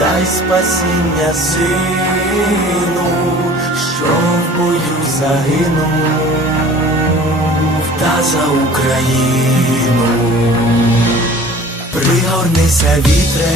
дай спасіння сину, що в бою загинув, та за Україну. Пригорнися вітре,